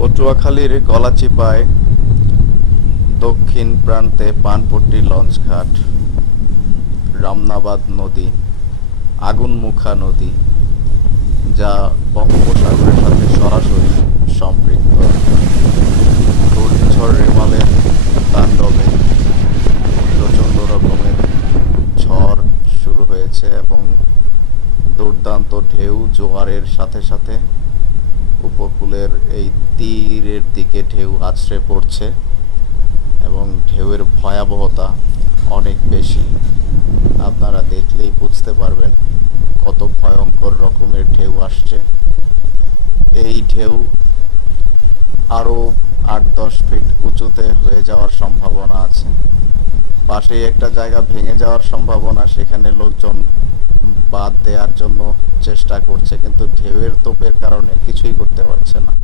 পটুয়াখালীর গলাচিপায় দক্ষিণ প্রান্তে পানপট্টি লঞ্চঘাট, রামনাবাদ নদী, আগুনমুখা নদী, যা বঙ্গোপসাগরের সাথে সরাসরি সম্পৃক্ত। ঘূর্ণিঝড় রেমালের তাণ্ডবে প্রচণ্ড রকমের ঝড় শুরু হয়েছে এবং দুর্দান্ত ঢেউ জোয়ারের সাথে সাথে উপকূলের এই তীরের দিকে ঢেউ আছড়ে পড়ছে এবং ঢেউয়ের ভয়াবহতা অনেক বেশি। আপনারা দেখলেই বুঝতে পারবেন কত ভয়ঙ্কর রকমের ঢেউ আসছে। এই ঢেউ আরও ৮-১০ ফিট উঁচুতে হয়ে যাওয়ার সম্ভাবনা আছে। পাশেই একটা জায়গা ভেঙে যাওয়ার সম্ভাবনা, সেখানে লোকজন বাদ দেওয়ার জন্য চেষ্টা করছে, কিন্তু ঢেউয়ের তোপের কারণে কিছুই করতে পারছে না।